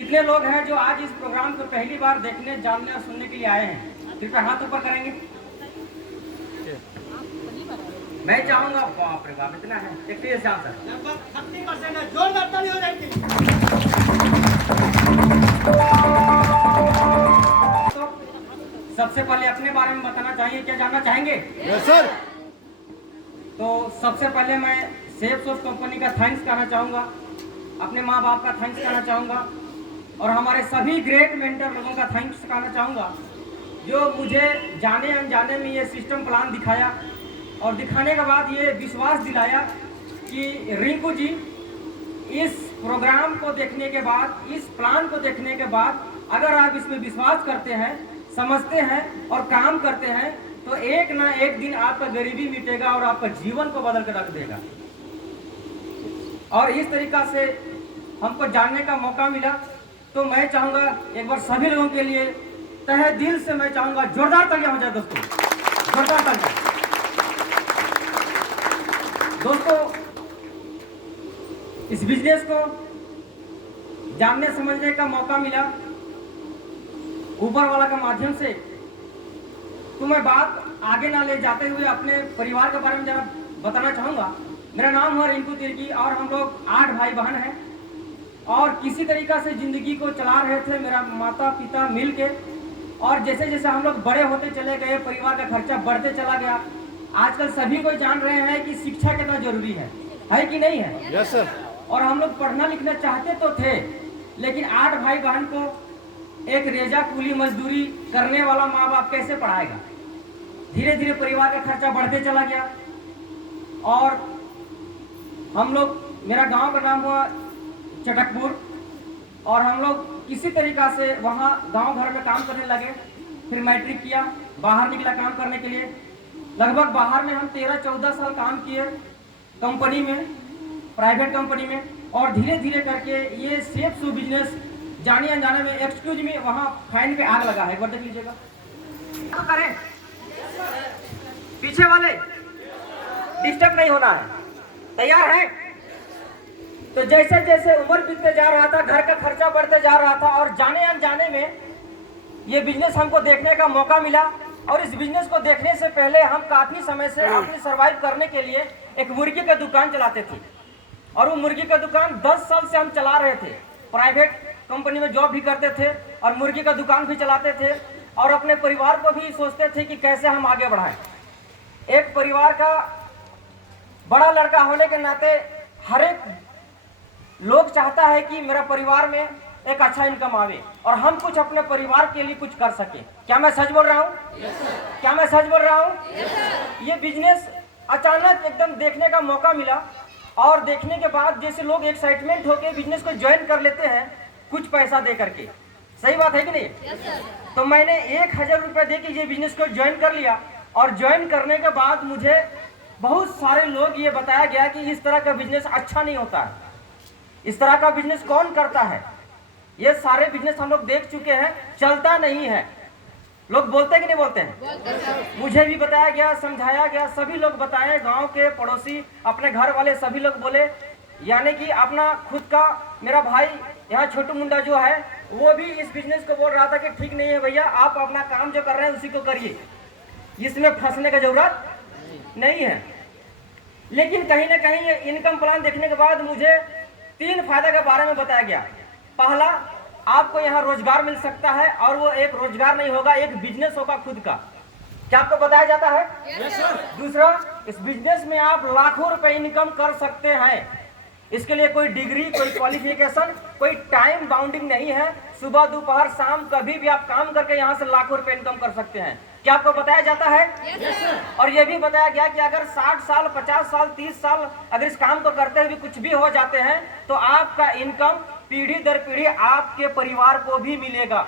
कितने लोग हैं जो आज इस प्रोग्राम को पहली बार देखने, जानने और सुनने के लिए आए हैं? कृपया हाथ ऊपर करेंगे। मैं चाहूंगा, बाप रे बाप, इतना है। एक तेज जान सर, लगभग 30% है। जोरदार ताली हो जाएगी। तो सबसे पहले अपने बारे में बताना चाहिए, क्या जानना चाहेंगे? Yes sir. तो सबसे पहले मैं सेफ सोर्स कंपनी का थैंक्स कहना चाहूँगा, अपने माँ बाप का थैंक्स कहना चाहूँगा और हमारे सभी ग्रेट मेंटर लोगों का थैंक्स कहना चाहूँगा जो मुझे जाने अनजाने में ये सिस्टम प्लान दिखाया और दिखाने के बाद ये विश्वास दिलाया कि रिंकू जी, इस प्रोग्राम को देखने के बाद, इस प्लान को देखने के बाद अगर आप इसमें विश्वास करते हैं, समझते हैं और काम करते हैं तो एक ना एक दिन आपका गरीबी मिटेगा और आपका जीवन को बदल कर रख देगा। और इस तरीका से हमको जानने का मौका मिला। तो मैं चाहूँगा एक बार सभी लोगों के लिए तहे दिल से मैं चाहूँगा जोरदार तालियां हो जाए दोस्तों, जोरदार तालियां। दोस्तों, इस बिजनेस को जानने समझने का मौका मिला ऊपर वाला के माध्यम से। तो मैं बात आगे ना ले जाते हुए अपने परिवार के बारे में जरा बताना चाहूँगा। मेरा नाम है रिंकू तिर्की और हम लोग 8 भाई बहन हैं और किसी तरीका से जिंदगी को चला रहे थे, मेरा माता पिता मिल के। और जैसे जैसे हम लोग बड़े होते चले गए, परिवार का खर्चा बढ़ते चला गया। आजकल सभी को जान रहे हैं कि शिक्षा कितना जरूरी है कि नहीं है? Yes sir. और हम लोग पढ़ना लिखना चाहते तो थे, लेकिन 8 भाई बहन को एक रेजा कूली मजदूरी करने वाला माँ बाप कैसे पढ़ाएगा? धीरे धीरे परिवार का खर्चा बढ़ते चला गया और हम लोग, मेरा गांव का नाम हुआ चटकपुर और हम लोग किसी तरीका से वहाँ गांव घर में काम करने लगे। फिर मैट्रिक किया, बाहर निकला काम करने के लिए। लगभग बाहर में हम 13-14 साल काम किए कंपनी में, प्राइवेट कंपनी में। और धीरे धीरे करके ये सेफ सू बिजनेस जाने अनजाने में, एक्सक्यूज में, वहाँ फैन पे आग लगा है। एक बार देख लीजिएगा। तो करें, पीछे वाले डिस्टर्ब नहीं होना है, तैयार है? तो जैसे जैसे उम्र बीतते जा रहा था, घर का खर्चा बढ़ते जा रहा था और जाने अनजाने में ये बिजनेस हमको देखने का मौका मिला। और इस बिजनेस को देखने से पहले हम काफी समय से अपनी सर्वाइव करने के लिए एक मुर्गी का दुकान चलाते थे और वो मुर्गी का दुकान 10 साल से हम चला रहे थे। प्राइवेट कंपनी में जॉब भी करते थे और मुर्गी का दुकान भी चलाते थे और अपने परिवार को भी सोचते थे कि कैसे हम आगे बढ़ाएं। एक परिवार का बड़ा लड़का होने के नाते हर एक लोग चाहता है कि मेरा परिवार में एक अच्छा इनकम आवे और हम कुछ अपने परिवार के लिए कुछ कर सके। क्या मैं सच बोल रहा हूँ? क्या मैं सच बोल रहा हूँ? ये बिजनेस अचानक एकदम देखने का मौका मिला और देखने के बाद जैसे लोग एक्साइटमेंट होकर बिजनेस को ज्वाइन कर लेते हैं कुछ पैसा दे करके। सही बात है कि नहीं? तो मैंने 1000 रुपये दे के ये बिजनेस को ज्वाइन कर लिया और ज्वाइन करने के बाद मुझे बहुत सारे लोग ये बताया गया कि इस तरह का बिजनेस अच्छा नहीं होता है, इस तरह का बिजनेस कौन करता है, ये सारे बिजनेस हम लोग देख चुके हैं, चलता नहीं है। लोग बोलते कि नहीं बोलते हैं? मुझे भी बताया गया, समझाया गया, सभी लोग बताए, गांव के पड़ोसी, अपने घर वाले सभी लोग बोले। यानी कि अपना खुद का मेरा भाई यहाँ छोटू मुंडा जो है वो भी इस बिजनेस को बोल रहा था कि ठीक नहीं है भैया, आप अपना काम जो कर रहे हैं उसी को करिए, इसमें फंसने की जरूरत नहीं है। लेकिन कहीं ना कहीं ये इनकम प्लान देखने के बाद मुझे 3 फायदे के बारे में बताया गया। पहला, आपको यहाँ रोजगार मिल सकता है और वो एक रोजगार नहीं होगा, एक बिजनेस होगा खुद का। क्या आपको बताया जाता है? Yes sir. दूसरा, इस बिजनेस में आप लाखों रुपए इनकम कर सकते हैं। इसके लिए कोई डिग्री, कोई क्वालिफिकेशन, कोई टाइम बाउंडिंग नहीं है। सुबह दोपहर शाम कभी भी आप काम करके यहाँ से लाखों रुपए इनकम कर सकते हैं। क्या आपको बताया जाता है? Yes sir. और ये भी बताया गया कि अगर 60 साल, 50 साल, 30 साल अगर इस काम को करते हुए कुछ भी हो जाते हैं तो आपका इनकम पीढ़ी दर पीढ़ी आपके परिवार को भी मिलेगा।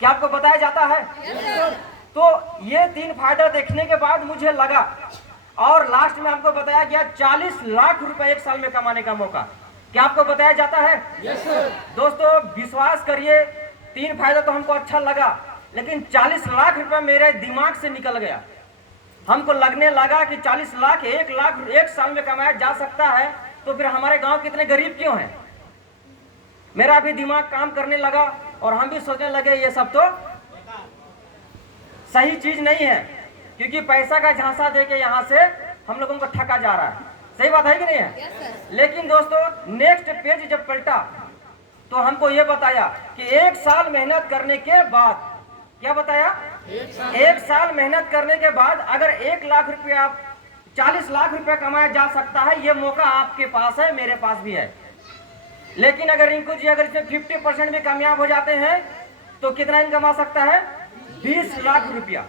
क्या आपको बताया जाता है? Yes sir. तो ये 3 फायदा देखने के बाद मुझे लगा और लास्ट में आपको बताया गया 40 लाख रुपए एक साल में कमाने का मौका। क्या आपको बताया जाता है? Yes sir. दोस्तों, विश्वास करिए, 3 फायदा तो हमको अच्छा लगा, लेकिन 40 लाख रुपए मेरे दिमाग से निकल गया। हमको लगने लगा कि 40 लाख, 1 लाख एक साल में कमाया जा सकता है, तो फिर हमारे गांव कितने गरीब क्यों हैं? मेरा भी दिमाग काम करने लगा और हम भी सोचने लगे ये सब तो सही चीज नहीं है, क्योंकि पैसा का झांसा देके यहाँ से हम लोगों को ठगा जा रहा है। सही बात है कि नहीं है? लेकिन दोस्तों नेक्स्ट पेज जब पलटा तो हमको ये बताया कि 1 साल मेहनत करने के बाद, क्या बताया? 1 साल मेहनत करने के बाद अगर 1 लाख रुपया 40 लाख रुपया कमाया जा सकता है, ये मौका आपके पास है, मेरे पास भी है। लेकिन अगर रिंकू जी अगर इसमें 50% भी कामयाब हो जाते हैं तो कितना इनकम कमा सकता है? 20 लाख रुपया।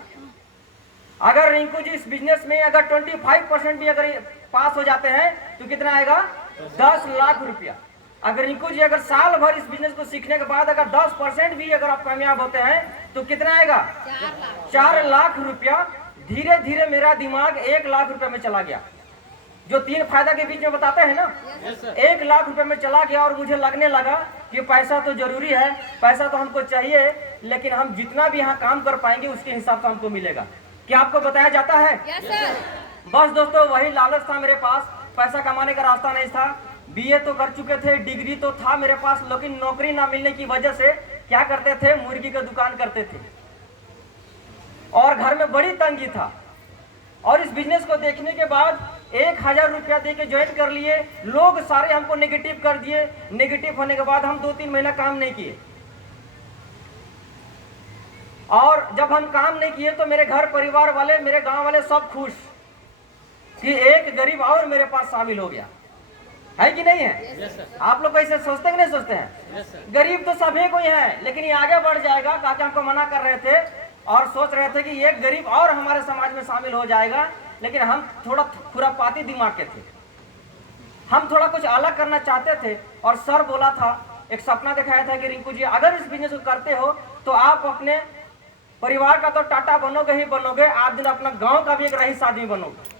अगर रिंकू जी इस बिजनेस में अगर 25% भी अगर पास हो जाते हैं तो कितना आएगा? 10 लाख रुपया। अगर रिंकू जी अगर साल भर इस बिजनेस को सीखने के बाद अगर 10% भी अगर आप कामयाब होते हैं तो कितना आएगा? 4 लाख रुपया। धीरे धीरे मेरा दिमाग 1 लाख रुपए में चला गया, जो 3 फायदा के बीच में बताते हैं ना। 1 लाख रुपए में चला गया और मुझे लगने लगा कि पैसा तो जरूरी है, पैसा तो हमको चाहिए, लेकिन हम जितना भी यहाँ काम कर पाएंगे उसके हिसाब से हमको मिलेगा। क्या आपको बताया जाता है? बस दोस्तों वही लालच था मेरे पास, पैसा कमाने का रास्ता नहीं था। बीए तो कर चुके थे, डिग्री तो था मेरे पास, लेकिन नौकरी ना मिलने की वजह से क्या करते थे? मुर्गी का दुकान करते थे और घर में बड़ी तंगी था। और इस बिजनेस को देखने के बाद 1000 रुपया दे के ज्वाइन कर लिए। लोग सारे हमको नेगेटिव कर दिए। नेगेटिव होने के बाद हम 2-3 महीना काम नहीं किए, और जब हम काम नहीं किए तो मेरे घर परिवार वाले, मेरे गांव वाले सब खुश कि एक गरीब और मेरे पास शामिल हो गया। है कि नहीं है? आप लोग कैसे सोचते कि नहीं सोचते हैं? गरीब तो सभी कोई है, लेकिन ये आगे बढ़ जाएगा। काका हमको मना कर रहे थे और सोच रहे थे कि एक गरीब और हमारे समाज में शामिल हो जाएगा, लेकिन हम थोड़ा खुरापाती दिमाग के थे, हम थोड़ा कुछ अलग करना चाहते थे। और सर बोला था, एक सपना दिखाया था कि रिंकू जी अगर इस बिजनेस को करते हो तो आप अपने परिवार का तो टाटा बनोगे ही बनोगे, आप दिन अपना गांव का भी एक रईस आदमी बनोगे।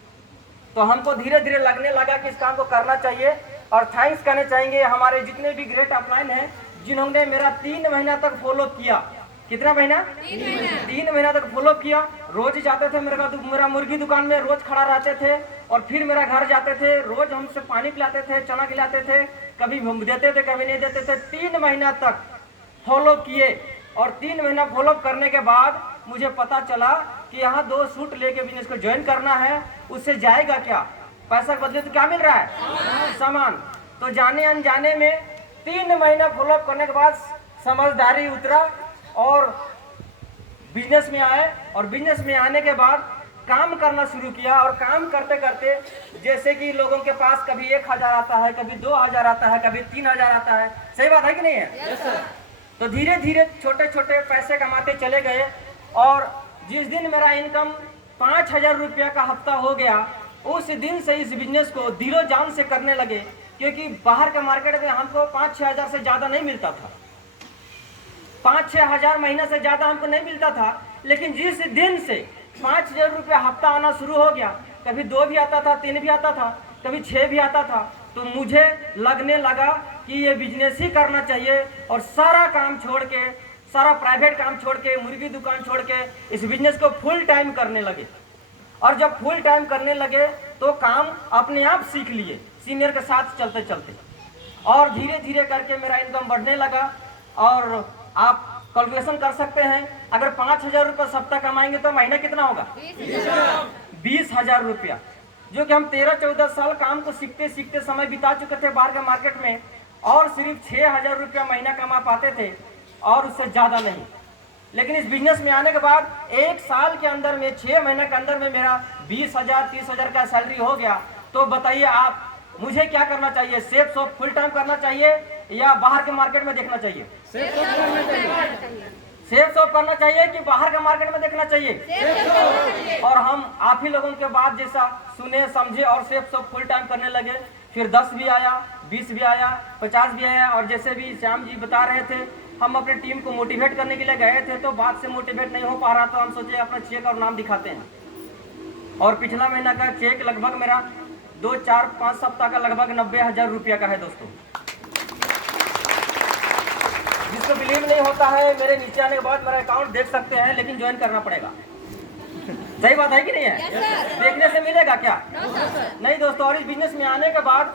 तो हमको धीरे धीरे लगने लगा कि इस काम को करना चाहिए। और थैंक्स करने चाहेंगे हमारे जितने भी ग्रेट अपलाइन हैं जिन्होंने मेरा 3 महीना तक फॉलो किया। कितना महीना? 3 महीना तक फॉलो किया। रोज जाते थे मेरा मुर्गी दुकान में, रोज खड़ा रहते थे और फिर मेरा घर जाते थे। रोज हमसे पानी पिलाते थे, चना खिलाते थे, कभी देते थे कभी नहीं देते थे। 3 महीना तक फॉलो किए और 3 महीना फॉलो करने के बाद मुझे पता चला कि यहाँ 2 सूट लेके बिजनेस को ज्वाइन करना है। उससे जाएगा क्या? पैसा के बदले तो क्या मिल रहा है? सामान। तो जाने अनजाने में 3 महीना फॉलो करने के बाद समझदारी उतरा और बिजनेस में आए। और बिजनेस में आने के बाद काम करना शुरू किया। और काम करते करते जैसे कि लोगों के पास कभी 1000 आता है, कभी 2000 आता है, कभी 3000 आता है। सही बात है कि नहीं है? तो धीरे धीरे छोटे छोटे पैसे कमाते चले गए। और जिस दिन मेरा इनकम 5000 रुपया का हफ्ता हो गया, उस दिन से इस बिजनेस को दिलो जान से करने लगे, क्योंकि बाहर के मार्केट में हमको 5-6 हजार से ज्यादा नहीं मिलता था। 5-6 हजार महीना से ज्यादा हमको नहीं मिलता था। लेकिन जिस दिन से 5000 रुपया हफ्ता आना शुरू हो गया, कभी 2 भी आता था, 3 भी आता था, कभी 6 भी आता था, तो मुझे लगने लगा कि ये बिजनेस ही करना चाहिए। और सारा काम छोड़ के, सारा प्राइवेट काम छोड़ के, मुर्गी दुकान छोड़ के इस बिजनेस को फुल टाइम करने लगे। और जब फुल टाइम करने लगे तो काम अपने आप सीख लिए, सीनियर के साथ चलते चलते। और धीरे धीरे करके मेरा इनकम बढ़ने लगा। और आप कैलकुलेशन कर सकते हैं, अगर 5000 रुपये सप्ताह कमाएंगे तो महीना कितना होगा? 20,000 रुपया। जो कि हम 13-14 साल काम को सीखते सीखते समय बिता चुके थे बाहर के मार्केट में, और सिर्फ 6000 रुपया महीना कमा पाते थे और उससे ज्यादा नहीं। लेकिन इस बिजनेस में आने के बाद 1 साल के अंदर में, 6 महीने के अंदर में मेरा 20,000-30,000 का सैलरी हो गया। तो बताइए आप, मुझे क्या करना चाहिए? सेफ शॉप फुल टाइम करना चाहिए या बाहर के मार्केट में देखना चाहिए? सेफ शॉप करना चाहिए कि बाहर के मार्केट में देखना चाहिए? और हम आप ही लोगों के बात जैसा सुने समझे और सेफ शॉप फुल टाइम करने लगे। फिर 10 भी आया, 20 भी आया, 50 भी आया। और जैसे भी श्याम जी बता रहे थे, हम अपने टीम को मोटिवेट करने के लिए गए थे, तो बात से मोटिवेट नहीं हो पा रहा, तो हम सोचे अपना चेक और नाम दिखाते हैं। और पिछला महीना का चेक लगभग मेरा 2-4-5 सप्ताह का लगभग 90,000 रुपया का है दोस्तों। जिसको बिलीव नहीं होता है, मेरे नीचे आने के बाद मेरा अकाउंट देख सकते हैं, लेकिन ज्वाइन करना पड़ेगा। सही बात है कि नहीं है? देखने से मिलेगा क्या? नहीं दोस्तों। और इस बिजनेस में आने के बाद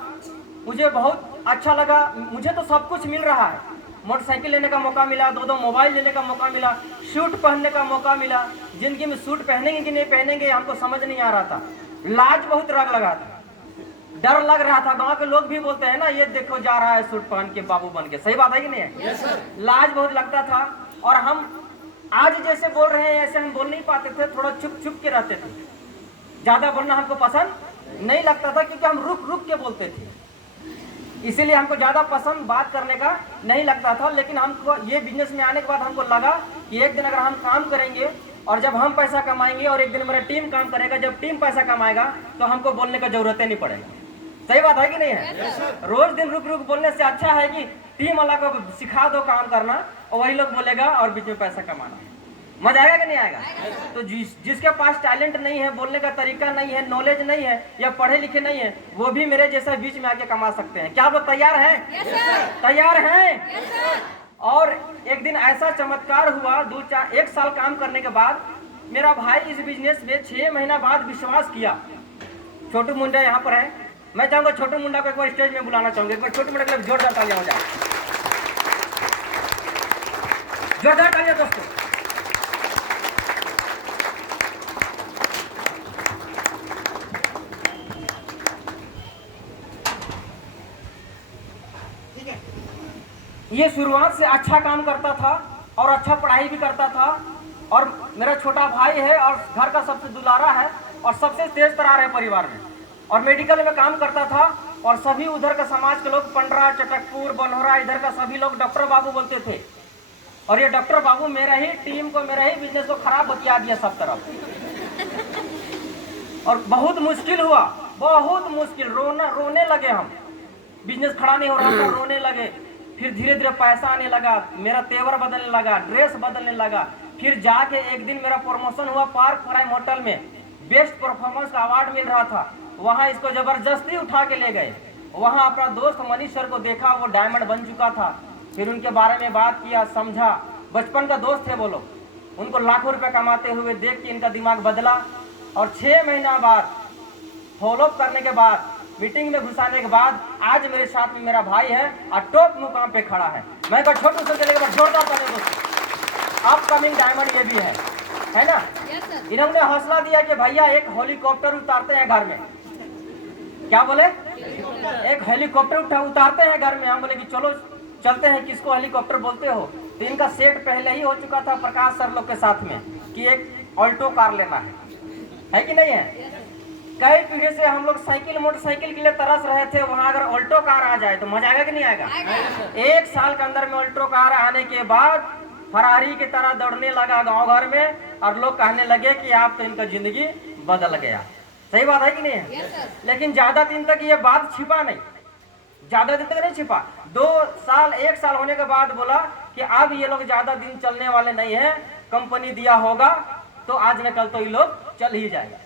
मुझे बहुत अच्छा लगा, मुझे तो सब कुछ मिल रहा है। मोटरसाइकिल लेने का मौका मिला, 2 मोबाइल लेने का मौका मिला, सूट पहनने का मौका मिला। जिंदगी में सूट पहनेंगे कि नहीं पहनेंगे हमको समझ नहीं आ रहा था। लाज बहुत रग लगा था, डर लग रहा था। गांव के लोग भी बोलते हैं ना, ये देखो जा रहा है सूट पहन के बाबू बन के। सही बात है कि नहीं है? लाज बहुत लगता था। और हम आज जैसे बोल रहे हैं ऐसे हम बोल नहीं पाते थे, थोड़ा चुप चुप के रहते थे। ज्यादा बोलना हमको पसंद नहीं लगता था, क्योंकि हम रुक रुक के बोलते थे, इसीलिए हमको ज्यादा पसंद बात करने का नहीं लगता था। लेकिन हमको ये बिजनेस में आने के बाद हमको लगा कि एक दिन अगर हम काम करेंगे और जब हम पैसा कमाएंगे और एक दिन मेरा टीम काम करेगा, जब टीम पैसा कमाएगा तो हमको बोलने का जरूरत ही नहीं पड़ेगी। सही बात है कि नहीं है? रोज दिन रुक रुक बोलने से अच्छा है कि टीम वाला को सिखा दो काम करना और वही लोग बोलेगा और बीच में पैसा कमाना। मजा आएगा कि नहीं आएगा? तो जिसके पास टैलेंट नहीं है, बोलने का तरीका नहीं है, नॉलेज नहीं है या पढ़े लिखे नहीं है, वो भी मेरे जैसा बीच में आके कमा सकते हैं। क्या आप लोग तैयार हैं? तैयार हैं? और एक दिन ऐसा चमत्कार हुआ, 1 साल काम करने के बाद मेरा भाई इस बिजनेस में 6 महीना बाद विश्वास किया। छोटू मुंडा यहाँ पर है, मैं चाहूंगा छोटू मुंडा को एक बार स्टेज में बुलाना चाहूंगा। एक बार छोटू मुंडा के लिए जोरदार तालियां हो जाए, जोरदार तालियां दोस्तों। ये शुरुआत से अच्छा काम करता था और अच्छा पढ़ाई भी करता था, और मेरा छोटा भाई है और घर का सबसे दुलारा है और सबसे तेज तरार है परिवार में, और मेडिकल में काम करता था। और सभी उधर का समाज के लोग, पंडरा, चटकपुर, बनोरा, इधर का सभी लोग डॉक्टर बाबू बोलते थे। और ये डॉक्टर बाबू मेरा ही टीम को, मेरा ही बिजनेस को खराब बतिया दिया सब तरफ। और बहुत मुश्किल हुआ, बहुत मुश्किल, रोने लगे हम। बिजनेस खड़ा नहीं हो रहा था, रोने लगे। फिर धीरे धीरे पैसा आने लगा, मेरा तेवर बदलने लगा, ड्रेस बदलने लगा। फिर जाके एक दिन मेरा प्रमोशन हुआ पार्क प्राइम होटल में, बेस्ट परफॉर्मेंस का अवार्ड मिल रहा था। वहाँ इसको जबरदस्ती उठा के ले गए। वहाँ अपना दोस्त मनीष सर को देखा, वो डायमंड बन चुका था। फिर उनके बारे में बात किया, समझा, बचपन का दोस्त है वो लोग। उनको लाखों रुपए कमाते हुए देख के इनका दिमाग बदला। और 6 महीना बाद फॉलोअप करने के बाद, मीटिंग में घुसाने के बाद आज मेरे साथ में मेरा भाई है और टॉप मुकाम पे खड़ा है। मैं छोटू से चलेगा, जोरदार ताली दोस्तों। अपकमिंग डायमंड ये भी है ना? इन्होंने हौसला दिया कि भैया एक हेलीकॉप्टर उतारते हैं घर में। क्या बोले? एक हेलीकॉप्टर उतारते हैं घर में। हम बोले कि चलो चलते हैं। किसको हेलीकॉप्टर बोलते हो? तो इनका सेट पहले ही हो चुका था प्रकाश सर लोग के साथ में कि एक ऑल्टो कार लेना है कि नहीं है? कई पीढ़ी से हम लोग साइकिल मोटरसाइकिल के लिए तरस रहे थे। वहां अगर ऑल्टो कार आ जाए तो मजा आएगा कि नहीं आएगा? 1 साल के अंदर में ऑल्टो कार आने के बाद फरारी की तरह दौड़ने लगा गांव घर में, और लोग कहने लगे कि आप तो इनका जिंदगी बदल गया। सही बात है कि नहीं है? लेकिन ज्यादा दिन तक ये बात छिपा नहीं, ज्यादा दिन तक नहीं छिपा। 2 साल 1 साल होने के बाद बोला कि अब ये लोग ज्यादा दिन चलने वाले नहीं है, कंपनी दिया होगा तो आज न कल तो ये लोग चल ही जाएगा।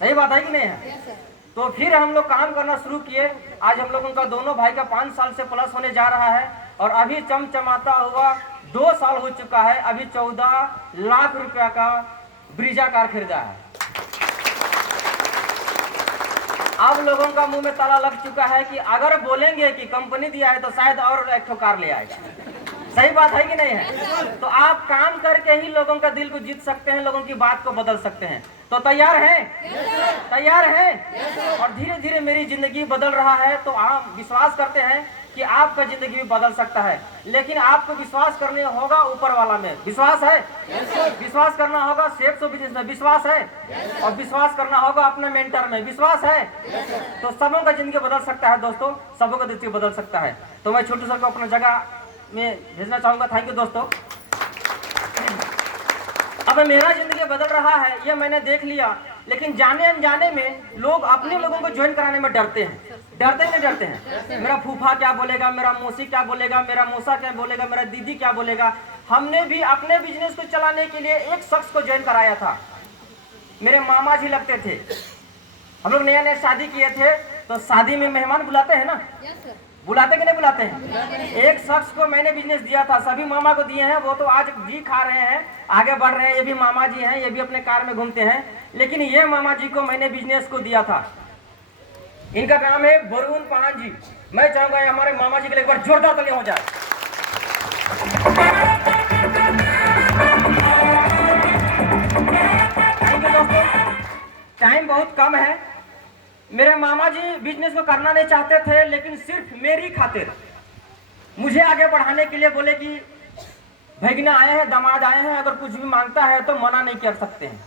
सही बात है कि नहीं है? तो फिर हम लोग काम करना शुरू किए। आज हम लोगों का दोनों भाई का 5 साल से प्लस होने जा रहा है, और अभी चमचमाता हुआ 2 साल हो चुका है। अभी 14 लाख रुपया का ब्रीजा कार खरीदा है। अब लोगों का मुंह में ताला लग चुका है कि अगर बोलेंगे कि कंपनी दिया है तो शायद और एक ठो कार ले आएगा। सही बात है कि नहीं है? तो आप काम करके ही लोगों का दिल को जीत सकते हैं, लोगों की बात को बदल सकते हैं। तो तैयार हैं? तैयार हैं? और धीरे धीरे मेरी जिंदगी बदल रहा है, तो आप विश्वास करते हैं कि आपका जिंदगी भी बदल सकता है। लेकिन आपको विश्वास करने होगा ऊपर वाला में। विश्वास है? विश्वास करना होगा सेफ बिजनेस में। विश्वास है? और विश्वास करना होगा अपने मेंटर में। विश्वास है? तो सबों का जिंदगी बदल सकता है दोस्तों, सबों का जिंदगी बदल सकता है। तो मैं छोटू सर को अपना जगह में भेजना चाहूंगा। थैंक यू दोस्तों। अब मेरा जिंदगी बदल रहा है ये मैंने देख लिया, लेकिन जाने अनजाने में लोग अपने लोगों को ज्वाइन कराने में डरते हैं। डरते ही नहीं डरते हैं? मेरा फूफा क्या बोलेगा, मेरा मौसी क्या बोलेगा, मेरा मौसा क्या बोलेगा, मेरा दीदी क्या बोलेगा। हमने भी अपने बिजनेस को चलाने के लिए एक शख्स को ज्वाइन कराया था। मेरे मामा जी लगते थे। हम लोग नया नया शादी किए थे, तो शादी में मेहमान बुलाते हैं ना? बुलाते कि नहीं बुलाते हैं? एक शख्स को मैंने बिजनेस दिया था, सभी मामा को दिए हैं। वो तो आज जी खा रहे हैं, आगे बढ़ रहे हैं। ये भी मामा जी हैं, ये भी अपने कार में घूमते हैं। लेकिन ये मामा जी को मैंने बिजनेस को दिया था। इनका नाम है वरुण पान जी। मैं चाहूंगा ये हमारे मामा जी के लिए एक बार जोरदार ताली हो जाए। थैंक यू दोस्तों, टाइम बहुत कम है। मेरे मामा जी बिजनेस को करना नहीं चाहते थे, लेकिन सिर्फ मेरी खातिर मुझे आगे बढ़ाने के लिए बोले कि भैगना आए हैं, दामाद आए हैं, अगर कुछ भी मांगता है तो मना नहीं कर सकते हैं।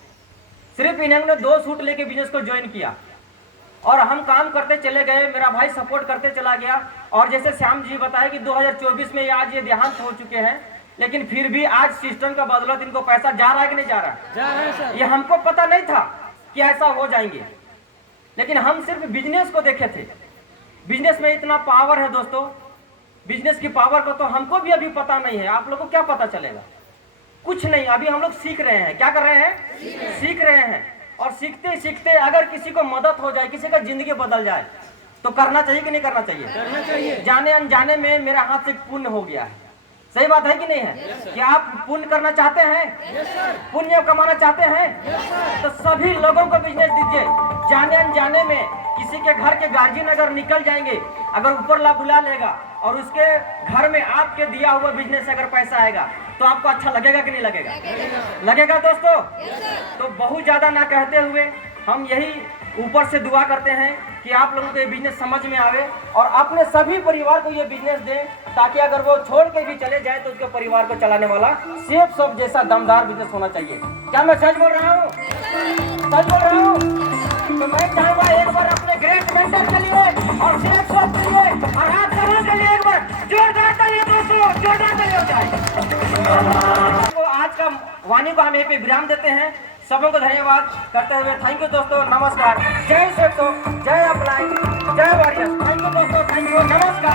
सिर्फ इन्होंने 2 सूट लेके बिजनेस को ज्वाइन किया और हम काम करते चले गए। मेरा भाई सपोर्ट करते चला गया और जैसे श्याम जी बताए कि 2024 में आज ये देहांत हो चुके हैं, लेकिन फिर भी आज सिस्टम का बदौलत इनको पैसा जा रहा है कि नहीं जा रहा है? जा रहा है सर। ये हमको पता नहीं था कि ऐसा हो जाएंगे, लेकिन हम सिर्फ बिजनेस को देखे थे। बिजनेस में इतना पावर है दोस्तों, बिजनेस की पावर को तो हमको भी अभी पता नहीं है। आप लोगों को क्या पता चलेगा? कुछ नहीं, अभी हम लोग सीख रहे हैं। क्या कर रहे हैं? सीख रहे हैं। और सीखते सीखते अगर किसी को मदद हो जाए, किसी का जिंदगी बदल जाए, तो करना चाहिए कि नहीं करना चाहिए? करना चाहिए। जाने अनजाने में मेरा हाथ से पुण्य हो गया है। सही बात है कि नहीं है? क्या आप पुण्य करना चाहते हैं? पुण्य कमाना चाहते हैं? तो सभी लोगों को बिजनेस दीजिए। जाने अनजाने में किसी के घर के गार्जियन अगर निकल जाएंगे, अगर ऊपर ला बुला लेगा और उसके घर में आपके दिया हुआ बिजनेस अगर पैसा आएगा, तो आपको अच्छा लगेगा कि नहीं लगेगा? लगेगा दोस्तों। तो बहुत ज्यादा ना कहते हुए हम यही ऊपर से दुआ करते हैं कि आप लोगों को ये बिजनेस समझ में आवे और अपने सभी परिवार को ये बिजनेस दें, ताकि अगर वो छोड़ के भी चले जाए तो उसके परिवार को चलाने वाला सेफ सब जैसा दमदार बिजनेस होना चाहिए। क्या मैं सच बोल रहा हूँ? सच बोल रहा हूँ? तो मैं चाहूंगा एक बार अपने ग्रेट मेंटर के लिए और सेफ सब के लिए और आप सबों के लिए एक बार जोरदार ताली दोस्तों, जोरदार ताली हो जाए। तो आज का वाणी को हम यहीं पे विराम देते हैं। सबों को धन्यवाद करते हुए थैंक यू दोस्तों, नमस्कार। जय सेठ, जय अपलाइन, जय वॉरियर। थैंक यू दोस्तों, थैंक यू, नमस्कार।